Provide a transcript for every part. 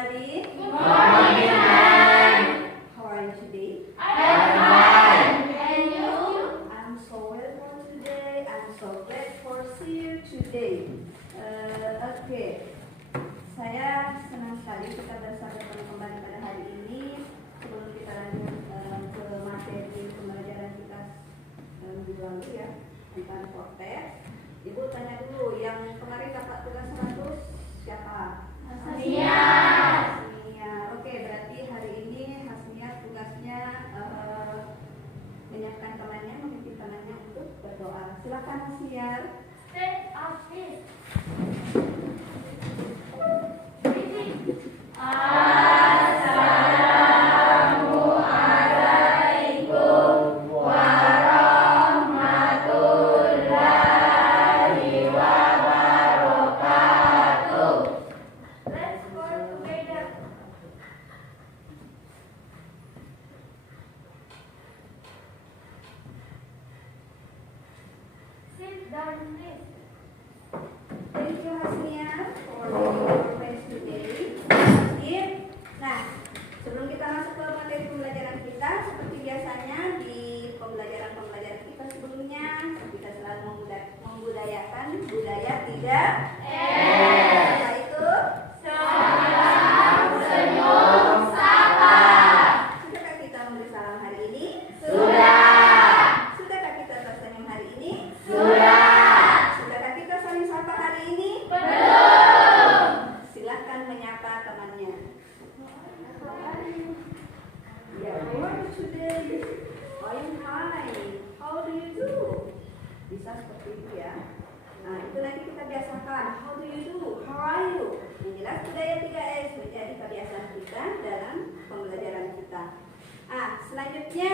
everybody. Good morning, ma'am. How are you today? I'm fine. And you? I'm so well for today. I'm so glad for see you today. Oke. Saya senang sekali kita bersama kembali pada hari ini. Sebelum kita lanjut ke materi pembelajaran kita minggu lalu ya tentang korteks. Ibu tanya dulu, yang kemarin dapat tugas 100 siapa? Hasnia. Oke, berarti hari ini Hasnia tugasnya menyiapkan temannya, memimpin temannya untuk berdoa. Silakan Hasnia. Stand up, please. Assalamualaikum warahmatullahi wabarakatuh. Let's work together. Sit down, please. Thank you Hasnia for your presence today. Nah, sebelum kita masuk ke materi pembelajaran kita, seperti biasanya di pembelajaran kita sebelumnya, kita selalu membudayakan budaya 3 Apa itu? Salam, senyum, sapa. Sudahkah kita memberi salam hari ini? Sudah. Sudahkah kita tersenyum hari ini? Sudah. Sudahkah kita saling sapa hari ini? Belum. Silahkan menyapa temannya. Ya, how are you today? I'm fine. How do you do? Bisa seperti itu ya. Nah, itu nanti kita biasakan. How do you do? How are you? Yang jelas budaya 3S menjadi kebiasaan kita dalam pembelajaran kita. Selanjutnya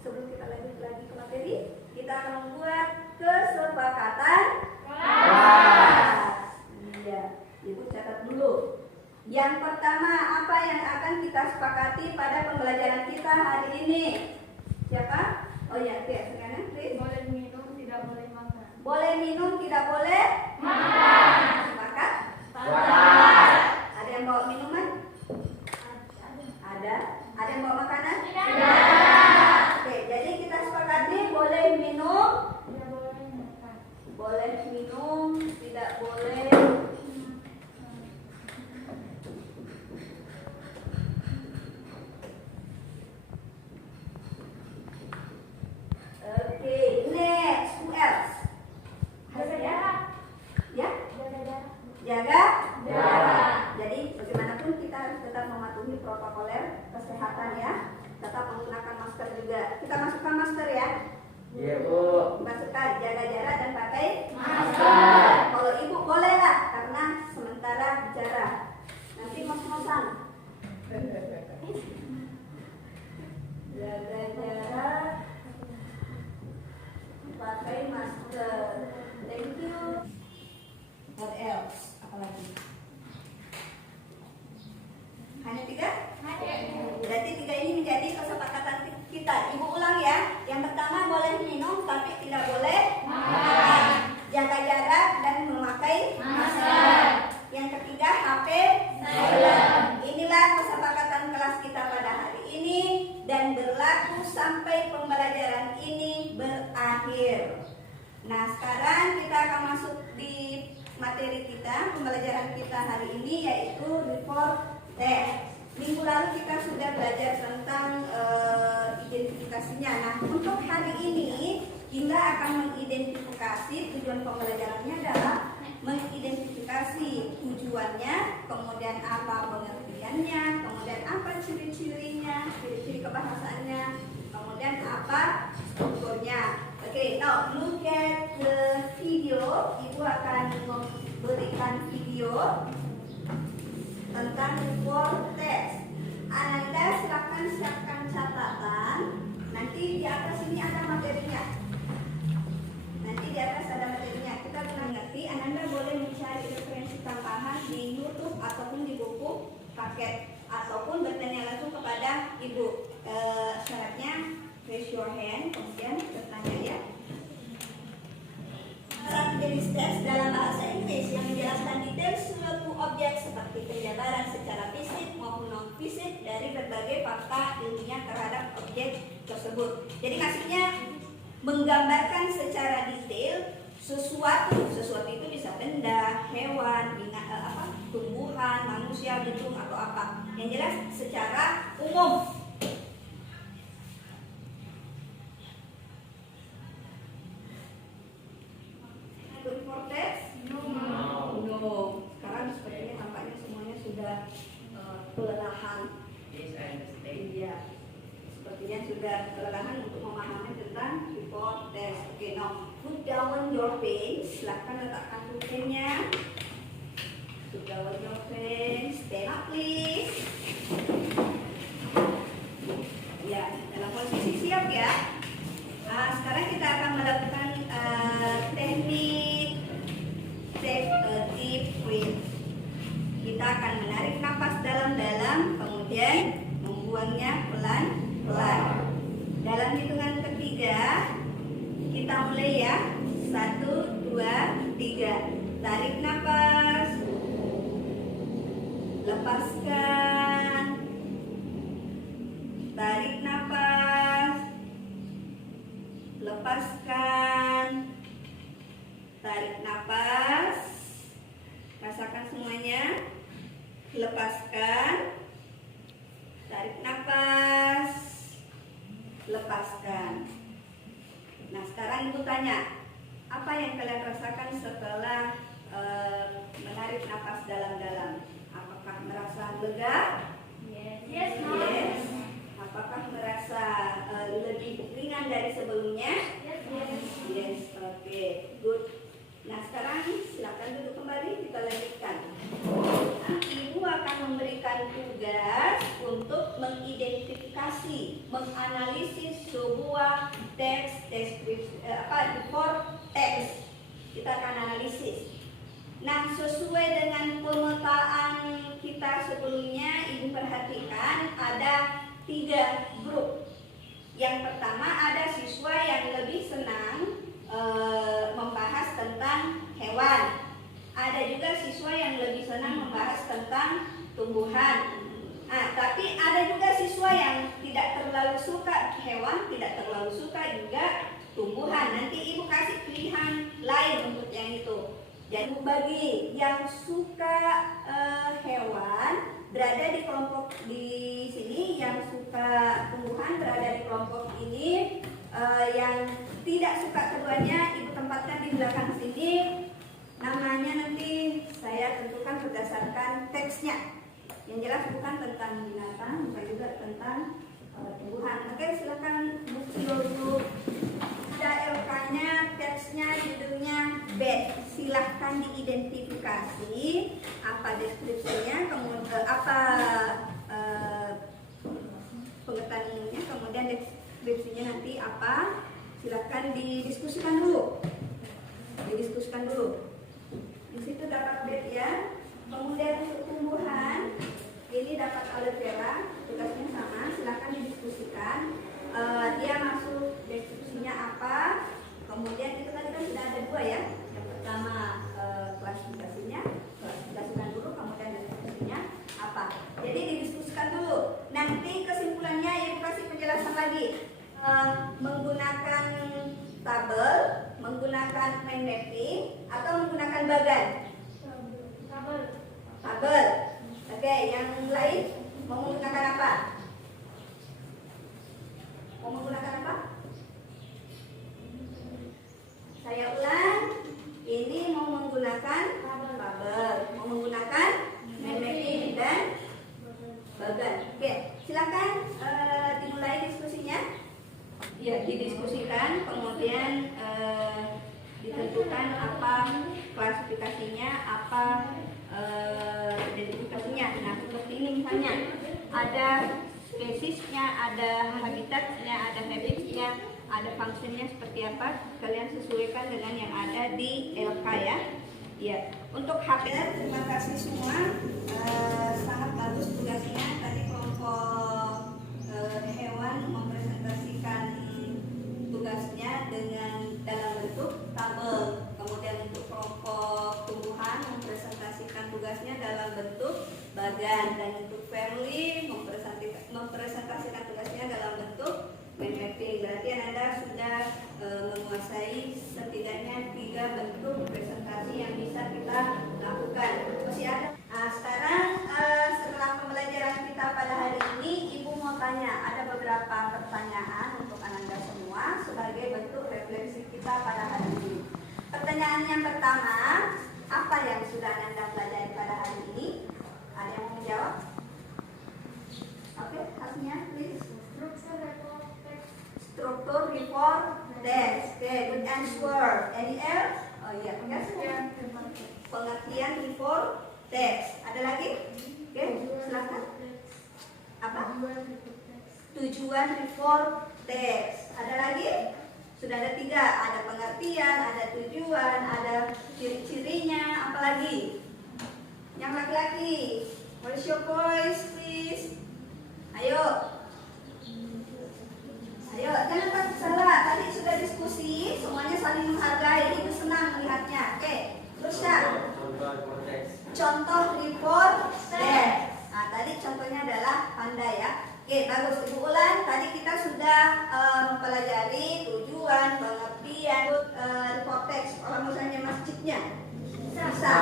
sebelum kita lanjut lagi ke materi, kita akan membuat kesepakatan kelas. Iya, Ibu catat dulu. Yang pertama, apa yang akan kita sepakati pada pembelajaran kita hari ini? Siapa? Oh ya, oke, sekarang please. Boleh minum, tidak boleh makan. Boleh minum, tidak boleh Makan. sepakat? Sepakat. Ada yang bawa minuman? Ada. Ada yang bawa makanan? Tidak. Oke, jadi kita sepakati boleh minum, Tidak boleh makan. boleh minum, tidak boleh. Oke, next, who else? Jaga jarak. Ya, Jaga jarak. jaga Jarak. Jadi bagaimanapun kita harus tetap mematuhi protokoler kesehatan ya. Tetap menggunakan masker juga. Kita masukkan masker ya. Iya, Bu. Masukkan, jaga jarak dan pakai Masker. Kalau ibu boleh lah, karena sementara bicara. Nanti ngos-ngosan. Jaga jarak, pakai masker. Thank you. What else? Apalagi? Hanya 3? Berarti 3 ini menjadi kesepakatan kita. Ibu ulang ya. Yang pertama boleh minum tapi tidak boleh makan. Jaga jarak dan memakai Masker. Yang ketiga HP Silent. Inilah kesepakatan kelas kita pada hari ini dan berlaku sampai pembelajaran ini berakhir. Nah, sekarang kita akan masuk di materi kita, pembelajaran kita hari ini yaitu report test. Minggu lalu kita sudah belajar tentang identifikasinya. Nah, untuk hari ini Indah akan mengidentifikasi tujuan pembelajarannya adalah mengidentifikasi tujuannya, kemudian apa pengertiannya, kemudian apa ciri-cirinya, ciri-ciri kebahasaannya, kemudian apa strukturnya. Oke, now look at the video. Ibu akan memberikan video tentang report test. Ananda silakan siapkan catatan. Nanti di atas ini ada materinya. Nanti di atas ada materinya. Kita mengerti. Ananda boleh mencari referensi tambahan di YouTube ataupun di buku paket ataupun bertanya langsung kepada ibu. Syaratnya raise your hand, kemudian bertanya ya. Syarat jenis teks dalam bahasa Inggris yang menjelaskan detail suatu objek seperti berbagai fakta ilmiah terhadap objek tersebut. Jadi ngasihnya menggambarkan secara detail sesuatu itu bisa benda, hewan, tumbuhan, manusia, gedung atau apa. Yang jelas secara umum. Vortex? No. Sekarang sepertinya tampaknya semuanya sudah kelelahan. Iya. Sepertinya sudah kelelahan untuk memahami tentang vortex. Oke, now put down your pen. Silakan letakkan pulpennya. Put down your pen. Stand up please. Ya, dalam posisi siap ya. Sekarang kita akan melakukan teknik take a deep breath. Kita akan menarik napas dalam-dalam, kemudian membuangnya pelan-pelan. Dalam hitungan ketiga, kita mulai ya. 1, 2, 3. Tarik napas, lepaskan. Tarik napas, lepaskan. Tarik napas, rasakan semuanya. Lepaskan. Tarik napas, lepaskan. Nah, sekarang ibu tanya, apa yang kalian rasakan setelah menarik napas dalam-dalam? Apakah merasa lega? Yes. Apakah merasa lebih ringan dari sebelumnya? Yes, oke, good. Nah, sekarang silakan duduk kembali, kita lanjutkan. Nah, ibu akan memberikan tugas untuk mengidentifikasi, menganalisis sebuah teks deskripsi before teks. Kita akan analisis. Nah, sesuai dengan pemetaan kita sebelumnya, ibu perhatikan ada 3 grup. Yang pertama ada siswa yang lebih senang membahas tentang hewan. Ada juga siswa yang lebih senang membahas tentang tumbuhan. Tapi ada juga siswa yang tidak terlalu suka hewan, tidak terlalu suka juga tumbuhan. Nanti ibu kasih pilihan lain untuk yang itu. Jadi bagi yang suka hewan berada di kelompok di sini, yang suka tumbuhan berada di kelompok ini, yang tidak suka keduanya ibu tempatkan di belakang sini. Namanya nanti saya tentukan berdasarkan teksnya. Yang jelas bukan tentang binatang, bukan juga tentang tumbuhan. Oke, silakan buku dulu. Ada LK-nya, teksnya, judulnya bed. Silahkan diidentifikasi apa deskripsinya, kemudian apa pengetahuannya, kemudian deskripsinya nanti apa. Silahkan didiskusikan dulu. Di situ dapat bed ya. Kemudian untuk tumbuhan ini dapat aloe vera, tugasnya sama. Silahkan didiskusikan. Dia masuk deskripsinya apa. Kemudian itu tadi kan sudah ada 2 ya. Yang pertama klasifikasikan dulu, kemudian deskripsinya apa. Jadi didiskusikan dulu. Nanti kesimpulannya ibu kasih penjelasan lagi. Menggunakan tabel, menggunakan mind mapping, atau menggunakan bagan? Tabel. Oke, yang lain mau menggunakan apa? Saya ulang. Ini mau menggunakan tabel, mau menggunakan mind mapping dan bagan. Oke, silakan dimulai diskusinya. Ya, didiskusikan, kemudian ditentukan apa klasifikasinya, apa identifikasinya. Nah, seperti ini misalnya ada spesiesnya, ada habitatnya, ada habitsnya, ada fungsinya seperti apa. Kalian sesuaikan dengan yang ada di LK ya. Ya, untuk habitat, terima kasih semua. Sangat bagus tugasnya. Tadi kelompok hewan mempresentasikan tugasnya dengan dalam bentuk tabel. Kemudian untuk kelompok tumbuhan mempresentasikan tugasnya dalam dalam bentuk bagan, dan untuk family mempresentasikan tugasnya dalam bentuk mind mapping. Berarti Ananda sudah menguasai setidaknya 3 bentuk presentasi yang bisa kita lakukan. Masih ada. Nah, sekarang setelah pembelajaran kita pada hari ini, Ibu mau tanya, ada beberapa pertanyaan untuk Ananda semua sebagai bentuk refleksi kita pada hari ini. Pertanyaan yang pertama, apa yang sudah Ananda pelajari pada hari ini? Ada yang mau menjawab? Oke, hasilnya please. Struktur before text. Oke, good answer. Any else? Oh iya, yes. Pengertian before text. Ada lagi? Oke, silakan. Apa? Tujuan before text. Ada lagi? Sudah ada 3. Ada pengertian, ada tujuan, ada ciri-cirinya. Apa lagi? Yang laki-laki. What is your voice, please? Ayo. Ayo, jangan takut salah. Tadi sudah diskusi, semuanya saling menghargai. Ibu senang melihatnya. Oke, terus ya. Contoh before text. Nah, tadi contohnya adalah pandai ya. Oke, bagus. Ibu ulang. Tadi kita sudah mempelajari tujuan, pengertian, before text. Kalau misalnya masjidnya, bisa.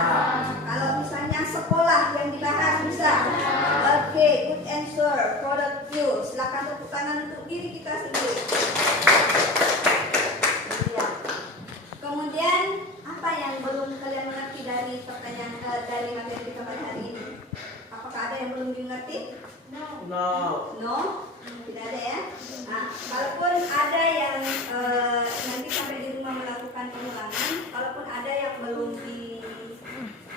Kalau misalnya sekolah yang dibahas, bisa. Oke, good answer. Product you. Silakan tepuk tangan untuk diri kita sendiri. Ya. Kemudian apa yang belum kalian mengerti dari pertanyaan dari materi kita pada hari ini? Apakah ada yang belum dimengerti? No? Tidak ada ya? Nah, kalaupun ada yang nanti sampai di rumah melakukan pengulangan, kalaupun ada yang belum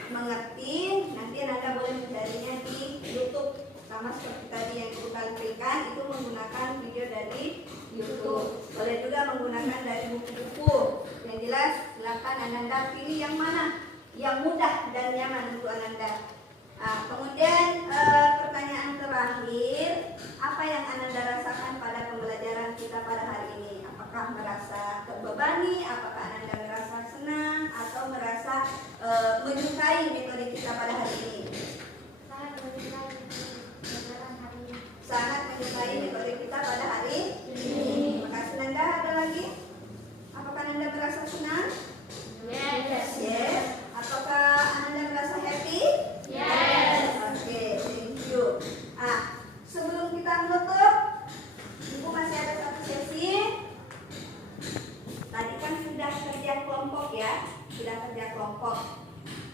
dimengerti, nanti Anda boleh mencarinya di YouTube. Sama seperti tadi yang kita berikan, itu menggunakan video dari YouTube. Boleh juga menggunakan dari buku-buku. Yang jelas, silakan Ananda pilih yang mana yang mudah dan nyaman untuk Ananda. Nah, kemudian pertanyaan terakhir, apa yang Ananda rasakan pada pembelajaran kita pada hari ini? Apakah merasa terbebani? Apakah Ananda merasa senang? Atau merasa menyukai metode kita pada hari ini? Sangat menyukai metode kita pada hari ini. Terima kasih Ananda. Ada lagi? Apakah Ananda merasa senang? Yes. Ataukah Ananda merasa happy? Yes. Oke, thank you. Sebelum kita menutup, Ibu masih ada satu sesi. Tadi kan sudah kerja kelompok ya, sudah kerja kelompok.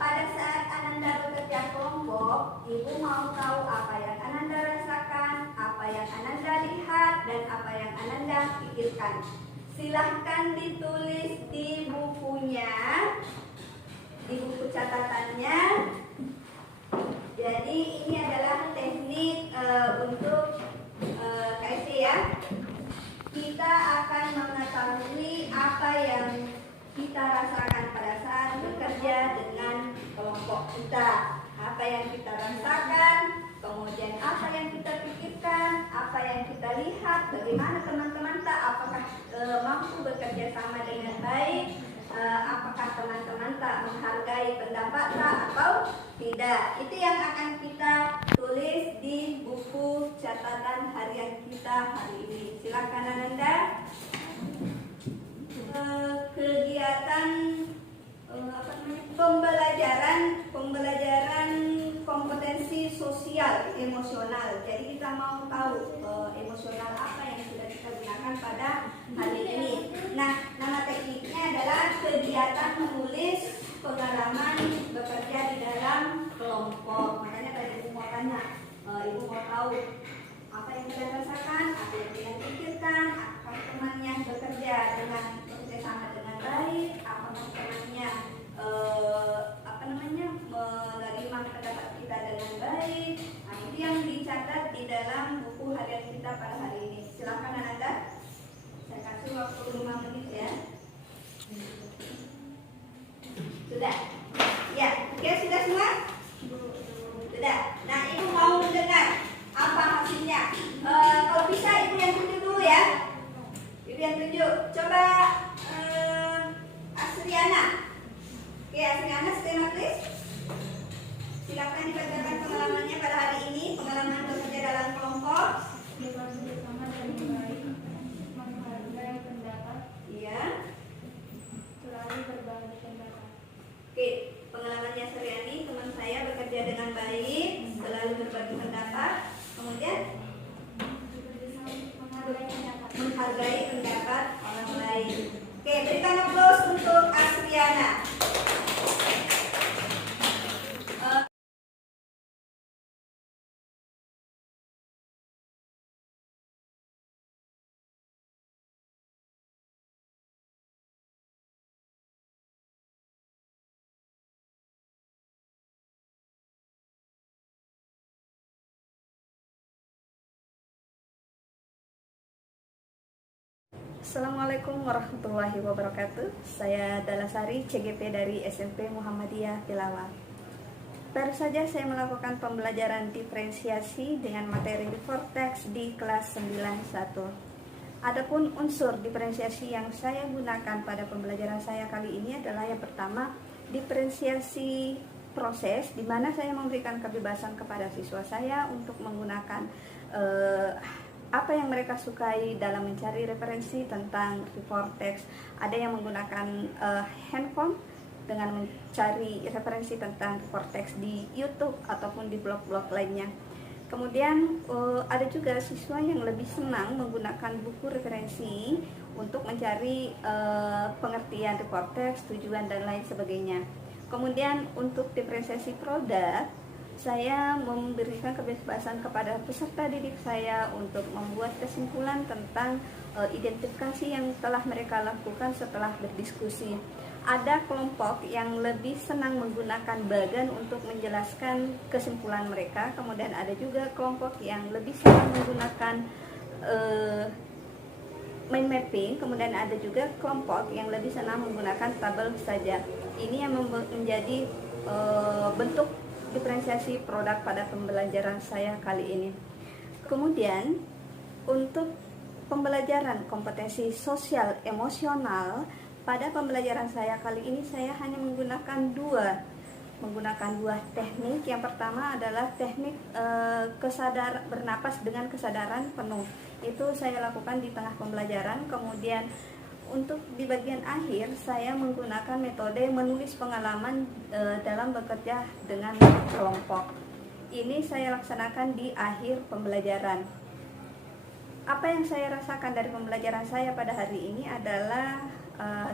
Pada saat Ananda bekerja kelompok, Ibu mau tahu apa yang Ananda rasakan, apa yang Ananda lihat, dan apa yang Ananda pikirkan. Silahkan ditulis di bukunya, di buku catatannya. Jadi ini adalah teknik untuk KSD ya. Kita akan mengetahui apa yang kita rasakan pada saat bekerja dengan kelompok kita. Apa yang kita rasakan, kemudian apa yang kita pikirkan, apa yang kita lihat, bagaimana teman-teman tak, apakah mampu bekerja sama dengan baik, apakah teman-teman tak menghargai pendapat tak atau tidak. Itu yang akan kita tulis di buku catatan harian kita hari ini. Silakan Ananda. Kegiatan pembelajaran kompetensi sosial emosional. Jadi kita mau tahu emosional apa yang sudah kita gunakan pada hari ini. Nah, nama tekniknya adalah kegiatan menulis pengalaman bekerja di dalam kelompok. Makanya tadi Ibu mau tanya, Ibu mau tahu apa yang kalian rasakan, apa yang kalian pikirkan, apakah temannya bekerja sama dengan baik, apakah temannya menerima pendapat kita dengan baik. Nah, itu yang dicatat di dalam buku harian kita pada hari ini. Silakan Ananda. Saya kasih waktu 5 menit ya. Sudah? Ya, oke, sudah semua? Sudah. Nah, Ibu mau mendengar apa hasilnya? Kalau bisa Ibu yang tunjuk dulu ya. Ibu yang tunjuk. Coba Asriana. Oke, Asriana, stand up please. Silakan dibacakan pengalamannya pada hari ini, pengalaman bekerja dalam kelompok. Bekerja bersama dan baik, menghargai pendapat, Iya. selalu berbagi pendapat. Oke, pengalamannya Suryani, teman saya bekerja dengan baik, selalu berbagi pendapat. Kemudian menghargai pendapat orang lain. Oke, berikan aplaus untuk Asriana. Assalamualaikum warahmatullahi wabarakatuh. Saya Dalasari, CGP dari SMP Muhammadiyah Tilawah. Baru saja saya melakukan pembelajaran diferensiasi dengan materi vortex di kelas 91. Adapun unsur diferensiasi yang saya gunakan pada pembelajaran saya kali ini adalah yang pertama, diferensiasi proses, di mana saya memberikan kebebasan kepada siswa saya untuk menggunakan apa yang mereka sukai dalam mencari referensi tentang vortex. Ada yang menggunakan handphone dengan mencari referensi tentang vortex di YouTube ataupun di blog-blog lainnya. Kemudian ada juga siswa yang lebih senang menggunakan buku referensi untuk mencari pengertian vortex, tujuan dan lain sebagainya. Kemudian untuk diferensiasi produk, saya memberikan kebebasan kepada peserta didik saya untuk membuat kesimpulan tentang identifikasi yang telah mereka lakukan setelah berdiskusi. Ada kelompok yang lebih senang menggunakan bagan untuk menjelaskan kesimpulan mereka. Kemudian ada juga kelompok yang lebih senang menggunakan mind mapping. Kemudian ada juga kelompok yang lebih senang menggunakan tabel saja. Ini yang menjadi bentuk diferensiasi produk pada pembelajaran saya kali ini. Kemudian untuk pembelajaran kompetensi sosial emosional, pada pembelajaran saya kali ini saya hanya menggunakan dua teknik. Yang pertama adalah teknik bernapas dengan kesadaran penuh. Itu saya lakukan di tengah pembelajaran. Kemudian untuk di bagian akhir saya menggunakan metode menulis pengalaman dalam bekerja dengan kelompok. Ini saya laksanakan di akhir pembelajaran. Apa yang saya rasakan dari pembelajaran saya pada hari ini adalah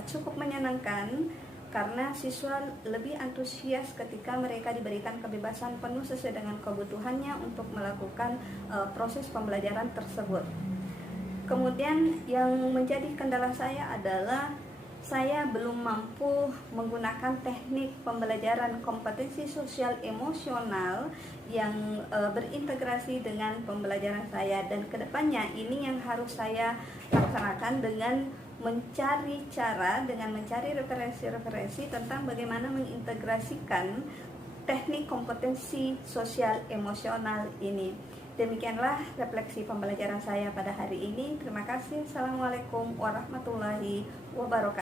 cukup menyenangkan, karena siswa lebih antusias ketika mereka diberikan kebebasan penuh sesuai dengan kebutuhannya untuk melakukan proses pembelajaran tersebut. Kemudian yang menjadi kendala saya adalah saya belum mampu menggunakan teknik pembelajaran kompetensi sosial emosional yang berintegrasi dengan pembelajaran saya, dan kedepannya ini yang harus saya laksanakan dengan mencari cara, dengan mencari referensi-referensi tentang bagaimana mengintegrasikan teknik kompetensi sosial emosional ini. Demikianlah refleksi pembelajaran saya pada hari ini. Terima kasih. Assalamualaikum warahmatullahi wabarakatuh.